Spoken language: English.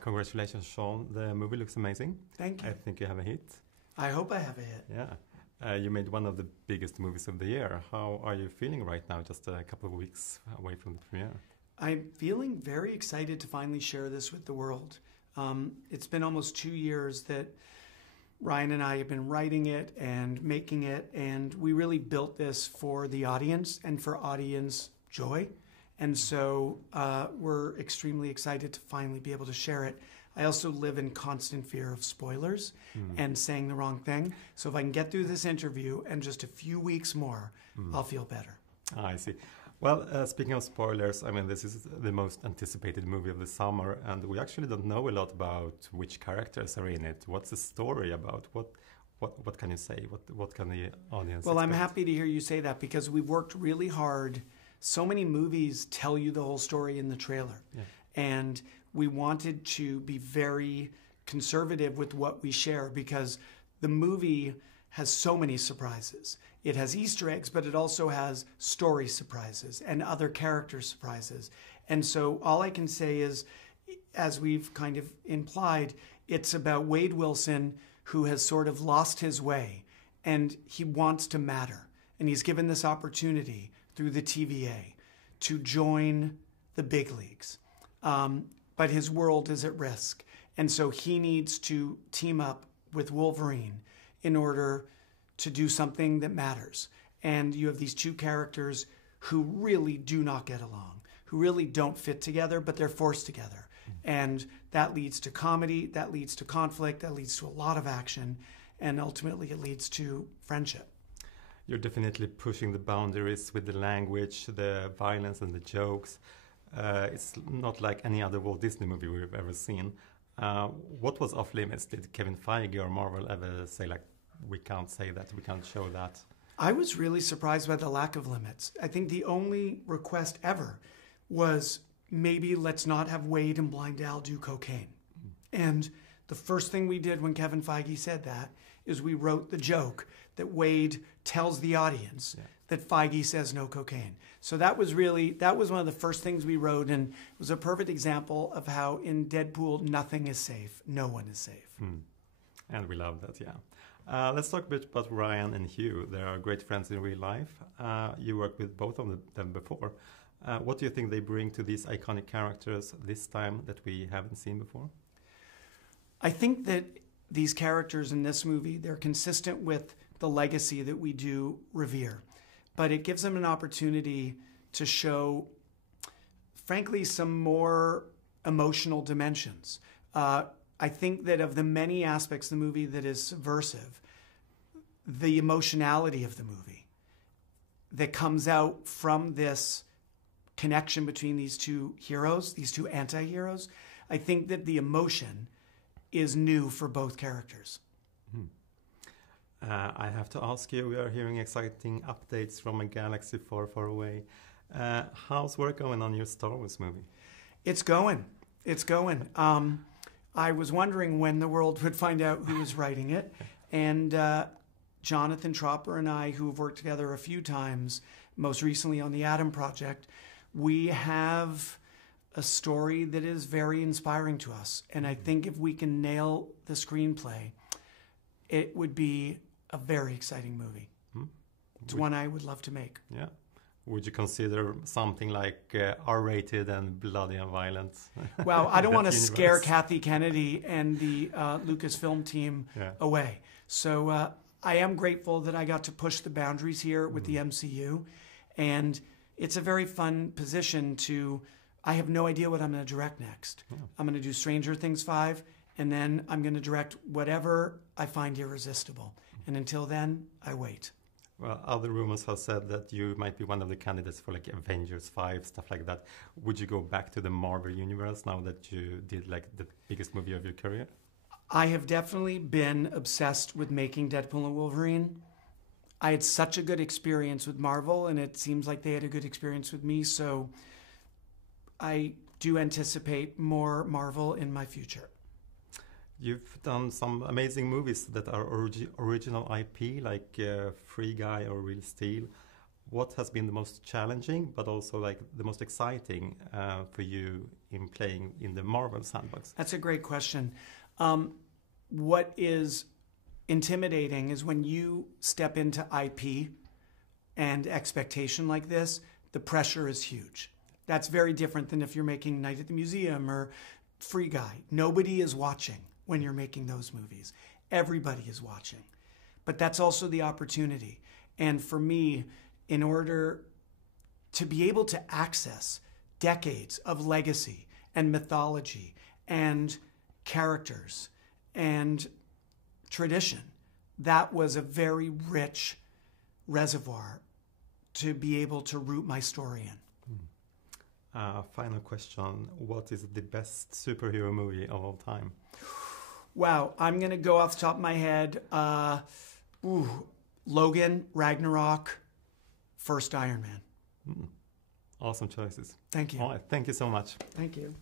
Congratulations, Shawn. The movie looks amazing. Thank you. I think you have a hit. I hope I have a hit. Yeah. You made one of the biggest movies of the year. How are you feeling right now, just a couple of weeks away from the premiere? I'm feeling very excited to finally share this with the world. It's been almost 2 years that Ryan and I have been writing it and making it, and we really built this for the audience and for audience joy. And so we're extremely excited to finally be able to share it. I also live in constant fear of spoilers and saying the wrong thing. So if I can get through this interview and just a few weeks more, I'll feel better. I see. Well, speaking of spoilers, I mean, this is the most anticipated movie of the summer, and we actually don't know a lot about which characters are in it. What's the story about? What can you say? What can the audience Well, expect? I'm happy to hear you say that because we've worked really hard. So many movies tell you the whole story in the trailer. Yeah. And we wanted to be very conservative with what we share because the movie has so many surprises. It has Easter eggs, but it also has story surprises and other character surprises. And so all I can say is, as we've kind of implied, it's about Wade Wilson, who has sort of lost his way, and he wants to matter. And he's given this opportunity through the TVA to join the big leagues. But his world is at risk. And so he needs to team up with Wolverine in order to do something that matters. And you have these two characters who really do not get along, who really don't fit together, but they're forced together. And that leads to comedy, that leads to conflict, that leads to a lot of action, and ultimately it leads to friendship. You're definitely pushing the boundaries with the language, the violence, and the jokes. It's not like any other Walt Disney movie we've ever seen. What was off limits? Did Kevin Feige or Marvel ever say, like, we can't say that, we can't show that? I was really surprised by the lack of limits. I think the only request ever was maybe let's not have Wade and Blind Al do cocaine. And the first thing we did when Kevin Feige said that is we wrote the joke that Wade tells the audience that Feige says no cocaine. So that was one of the first things we wrote, and it was a perfect example of how in Deadpool nothing is safe, no one is safe. And we love that, yeah. Let's talk a bit about Ryan and Hugh. They are great friends in real life. You worked with both of them before. What do you think they bring to these iconic characters this time that we haven't seen before? I think that these characters in this movie, they're consistent with the legacy that we do revere. But it gives them an opportunity to show, frankly, some more emotional dimensions. I think that of the many aspects of the movie that is subversive, the emotionality of the movie that comes out from this connection between these two heroes, these two anti-heroes, I think that the emotion is new for both characters. I have to ask you, we are hearing exciting updates from a galaxy far, far away. How's work going on your Star Wars movie? It's going. It's going. I was wondering when the world would find out who was writing it. And Jonathan Tropper and I, who have worked together a few times, most recently on the Adam Project, we have a story that is very inspiring to us. And I think if we can nail the screenplay, it would be a very exciting movie. It's one I would love to make. Yeah. Would you consider something like R-rated and bloody and violent? Well, I don't want to scare Kathy Kennedy and the Lucasfilm team away. So I am grateful that I got to push the boundaries here with the MCU. And it's a very fun position to, I have no idea what I'm going to direct next. I'm going to do Stranger Things 5, and then I'm going to direct whatever I find irresistible. And until then, I wait. Well, other rumors have said that you might be one of the candidates for like Avengers 5, stuff like that. Would you go back to the Marvel universe now that you did like the biggest movie of your career? I have definitely been obsessed with making Deadpool and Wolverine. I had such a good experience with Marvel, and it seems like they had a good experience with me. So I do anticipate more Marvel in my future. You've done some amazing movies that are original IP, like Free Guy or Real Steel. what has been the most challenging, but also like the most exciting for you in playing in the Marvel sandbox? That's a great question. What is intimidating is when you step into IP and expectation like this, the pressure is huge. That's very different than if you're making Night at the Museum or Free Guy. Nobody is watching when you're making those movies. Everybody is watching. But that's also the opportunity. And for me, in order to be able to access decades of legacy and mythology and characters and tradition, that was a very rich reservoir to be able to root my story in. Final question. What is the best superhero movie of all time? Wow, I'm going to go off the top of my head. Logan, Ragnarok, first Iron Man. Awesome choices. Thank you. All right, thank you so much. Thank you.